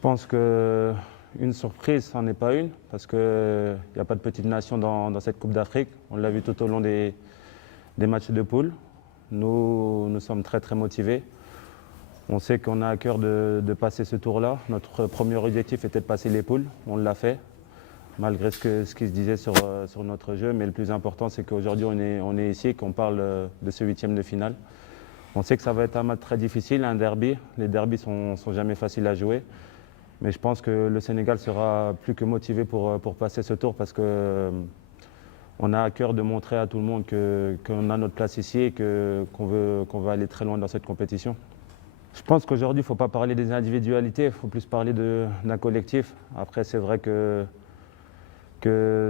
pense qu'une surprise, ça n'en est pas une, parce qu'il n'y a pas de petite nation dans cette Coupe d'Afrique. On l'a vu tout au long des matchs de poule. Nous sommes très très motivés. On sait qu'on a à cœur de passer ce tour-là. Notre premier objectif était de passer les poules. On l'a fait, malgré ce qui se disait sur notre jeu. Mais le plus important, c'est qu'aujourd'hui, on est ici et qu'on parle de ce huitième de finale. On sait que ça va être un match très difficile, un derby. Les derbys sont jamais faciles à jouer. Mais je pense que le Sénégal sera plus que motivé pour passer ce tour parce qu'on a à cœur de montrer à tout le monde qu'on a notre place ici et qu'on veut aller très loin dans cette compétition. Je pense qu'aujourd'hui, il ne faut pas parler des individualités, il faut plus parler d'un collectif. Après, c'est vrai que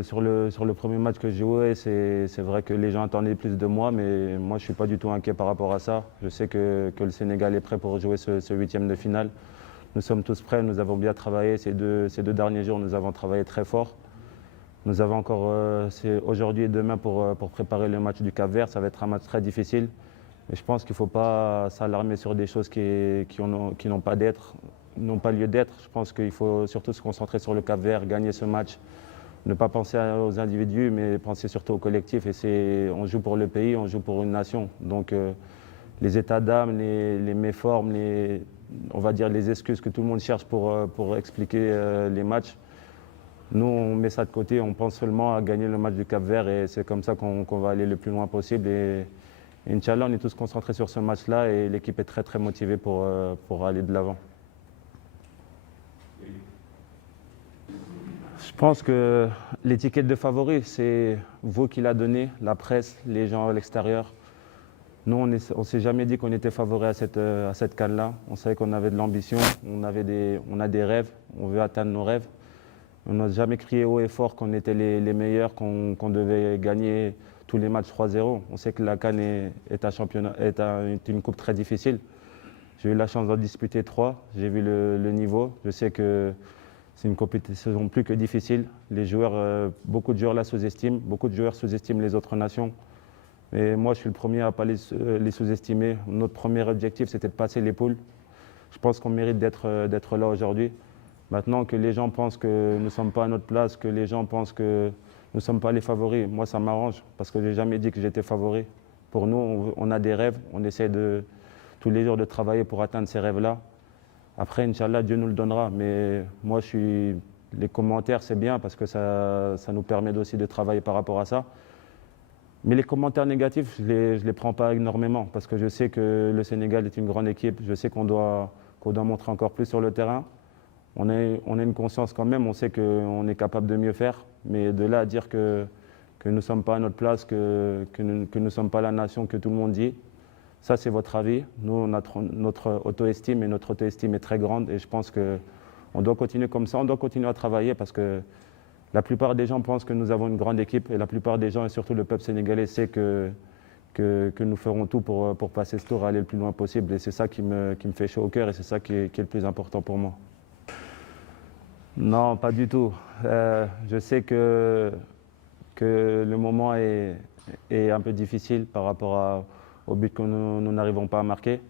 sur le premier match que j'ai joué, c'est vrai que les gens attendaient plus de moi, mais moi, je ne suis pas du tout inquiet par rapport à ça. Je sais que le Sénégal est prêt pour jouer ce huitième de finale. Nous sommes tous prêts, nous avons bien travaillé. Ces deux derniers jours, nous avons travaillé très fort. Nous avons encore aujourd'hui et demain pour préparer le match du Cap-Vert. Ça va être un match très difficile. Mais je pense qu'il ne faut pas s'alarmer sur des choses qui n'ont pas lieu d'être. Je pense qu'il faut surtout se concentrer sur le Cap-Vert, gagner ce match. Ne pas penser aux individus, mais penser surtout au collectif. Et on joue pour le pays, on joue pour une nation. Donc les états d'âme, les méformes, on va dire les excuses que tout le monde cherche pour expliquer les matchs, nous on met ça de côté, on pense seulement à gagner le match du Cap-Vert et c'est comme ça qu'on va aller le plus loin possible. Et Inch'Allah, on est tous concentrés sur ce match-là et l'équipe est très très motivée pour aller de l'avant. Je pense que l'étiquette de favori, c'est vous qui l'a donné, la presse, les gens à l'extérieur. Nous, on ne s'est jamais dit qu'on était favori à cette CAN-là. On savait qu'on avait de l'ambition, on a des rêves, on veut atteindre nos rêves. On n'a jamais crié haut et fort qu'on était les meilleurs, qu'on devait gagner tous les matchs 3-0. On sait que la CAN est une coupe très difficile. J'ai eu la chance d'en disputer 3, j'ai vu le niveau. Je sais que c'est une compétition plus que difficile. Beaucoup de joueurs la sous-estiment, beaucoup de joueurs sous-estiment les autres nations. Mais moi, je suis le premier à ne pas les sous-estimer. Notre premier objectif, c'était de passer les poules. Je pense qu'on mérite d'être là aujourd'hui. Maintenant que les gens pensent que nous ne sommes pas à notre place, que les gens pensent que nous ne sommes pas les favoris, moi, ça m'arrange parce que je n'ai jamais dit que j'étais favori. Pour nous, on a des rêves, on essaie tous les jours de travailler pour atteindre ces rêves-là. Après, Inch'Allah, Dieu nous le donnera. Mais moi, les commentaires, c'est bien parce que ça nous permet aussi de travailler par rapport à ça. Mais les commentaires négatifs, je ne les prends pas énormément parce que je sais que le Sénégal est une grande équipe. Je sais qu'on doit montrer encore plus sur le terrain. On a une conscience quand même, on sait qu'on est capable de mieux faire. Mais de là à dire que nous ne sommes pas à notre place, que nous ne sommes pas la nation que tout le monde dit, ça c'est votre avis. Nous, notre auto-estime et notre auto-estime est très grande et je pense qu'on doit continuer comme ça, on doit continuer à travailler parce que la plupart des gens pensent que nous avons une grande équipe et la plupart des gens, et surtout le peuple sénégalais, sait que nous ferons tout pour passer ce tour et aller le plus loin possible. Et c'est ça qui me fait chaud au cœur et c'est ça qui est le plus important pour moi. Non, pas du tout. Je sais que le moment est un peu difficile par rapport au but que nous n'arrivons pas à marquer.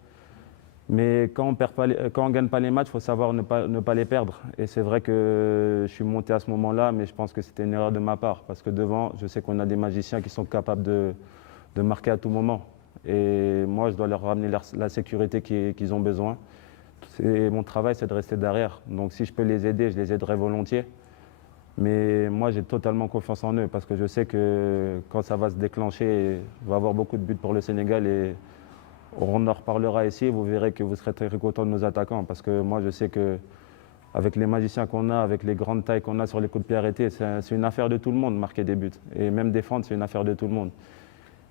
Mais quand on ne gagne pas les matchs, il faut savoir ne pas les perdre. Et c'est vrai que je suis monté à ce moment-là, mais je pense que c'était une erreur de ma part. Parce que devant, je sais qu'on a des magiciens qui sont capables de marquer à tout moment. Et moi, je dois leur ramener la sécurité qu'ils ont besoin. Mon travail, c'est de rester derrière. Donc si je peux les aider, je les aiderai volontiers. Mais moi, j'ai totalement confiance en eux parce que je sais que quand ça va se déclencher, il va y avoir beaucoup de buts pour le Sénégal. Et on en reparlera ici, vous verrez que vous serez très contents de nos attaquants parce que moi je sais qu'avec les magiciens qu'on a, avec les grandes tailles qu'on a sur les coups de pied arrêtés, c'est une affaire de tout le monde marquer des buts. Et même défendre, c'est une affaire de tout le monde.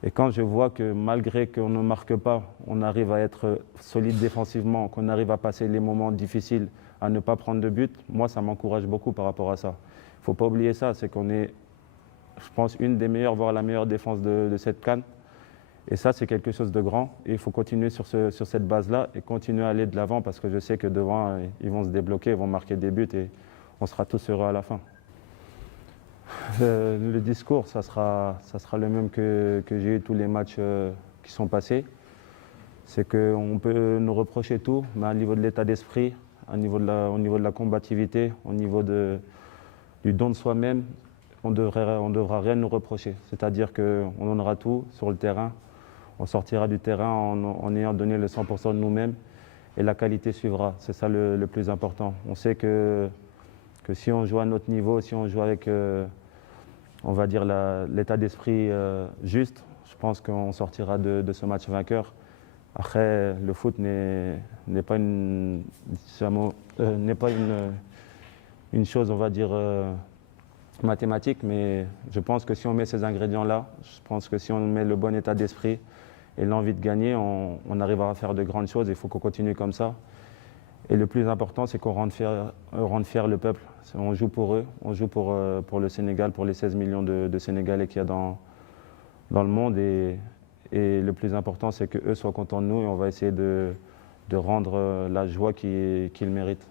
Et quand je vois que malgré qu'on ne marque pas, on arrive à être solide défensivement, qu'on arrive à passer les moments difficiles, à ne pas prendre de but, moi ça m'encourage beaucoup par rapport à ça. Il ne faut pas oublier ça, c'est qu'on est, je pense, une des meilleures, voire la meilleure défense de cette CAN. Et ça, c'est quelque chose de grand. Et il faut continuer sur cette base-là et continuer à aller de l'avant parce que je sais que devant, ils vont se débloquer, ils vont marquer des buts et on sera tous heureux à la fin. Le discours, ça sera le même que j'ai eu tous les matchs qui sont passés. C'est qu'on peut nous reprocher tout, mais au niveau de l'état d'esprit, au niveau de la combativité, au niveau du don de soi-même, on devra rien nous reprocher. C'est-à-dire qu'on donnera tout sur le terrain, on sortira du terrain en ayant donné le 100% de nous-mêmes et la qualité suivra. C'est ça le plus important. On sait que si on joue à notre niveau, si on joue avec, on va dire, l'état d'esprit juste, je pense qu'on sortira de ce match vainqueur. Après, le foot n'est pas une chose, on va dire, mathématique, mais je pense que si on met ces ingrédients-là, je pense que si on met le bon état d'esprit et l'envie de gagner, on arrivera à faire de grandes choses. Il faut qu'on continue comme ça. Et le plus important, c'est qu'on rende fier le peuple. On joue pour eux, on joue pour le Sénégal, pour les 16 millions de Sénégalais qu'il y a dans le monde. Et le plus important, c'est qu'eux soient contents de nous et on va essayer de rendre la joie qu'ils méritent.